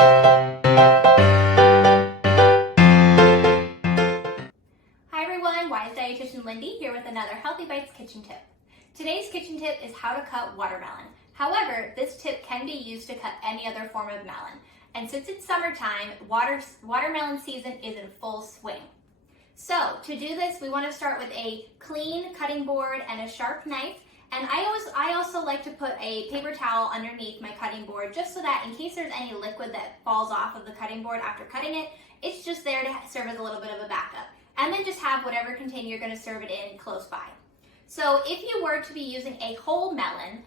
Hi everyone, Weis Dietitian Lyndi here with another HealthyBites Kitchen Tip. Today's kitchen tip is how to cut watermelon. However, this tip can be used to cut any other form of melon. And since it's summertime, watermelon season is in full swing. So to do this, we want to start with a clean cutting board and a sharp knife. And I also like to put a paper towel underneath my cutting board just so that in case there's any liquid that falls off of the cutting board after cutting it, it's just there to serve as a little bit of a backup. And then just have whatever container you're going to serve it in close by. So if you were to be using a whole melon,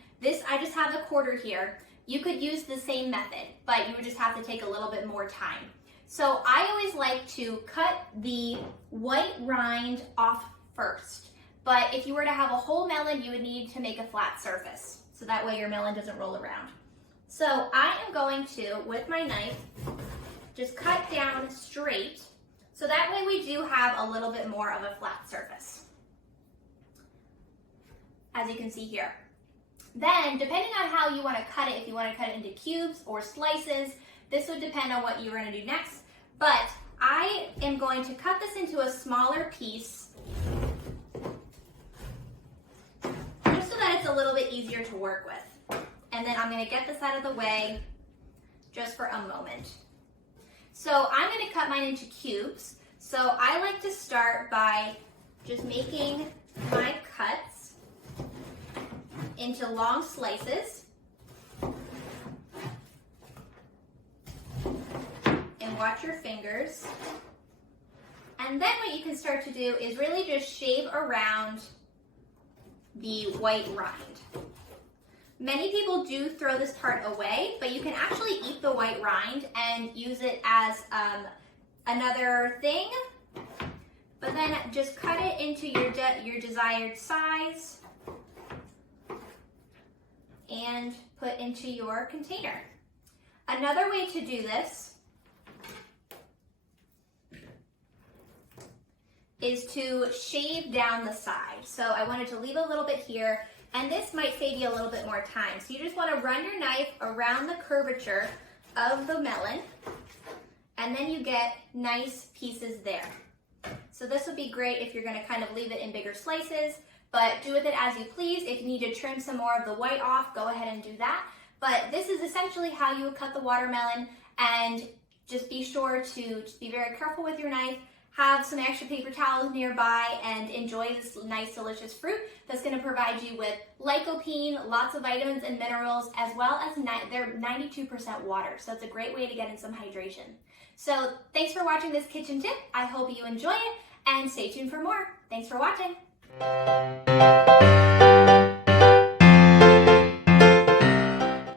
I just have the quarter here, you could use the same method, but you would just have to take a little bit more time. So I always like to cut the white rind off first. But if you were to have a whole melon, you would need to make a flat surface. So that way your melon doesn't roll around. So I am going to, with my knife, just cut down straight. So that way we do have a little bit more of a flat surface, as you can see here. Then, depending on how you want to cut it, if you want to cut it into cubes or slices, this would depend on what you're going to do next. But I am going to cut this into a smaller piece, just so that it's a little bit easier to work with. And then I'm going to get this out of the way just for a moment. So I'm going to cut mine into cubes. So I like to start by just making my cuts into long slices. And watch your fingers. And then what you can start to do is really just shave around the white rind. Many people do throw this part away, but you can actually eat the white rind and use it as another thing. But then just cut it into your desired size and put into your container. Another way to do this is to shave down the side. So I wanted to leave a little bit here. And this might save you a little bit more time. So you just want to run your knife around the curvature of the melon, and then you get nice pieces there. So this would be great if you're going to kind of leave it in bigger slices, but do with it as you please. If you need to trim some more of the white off, go ahead and do that. But this is essentially how you would cut the watermelon, and just be sure to just be very careful with your knife. Have some extra paper towels nearby and enjoy this nice delicious fruit that's going to provide you with lycopene, lots of vitamins and minerals, as well as they're 92% water, so it's a great way to get in some hydration. So thanks for watching this kitchen tip. I hope you enjoy it, and stay tuned for more. Thanks for watching.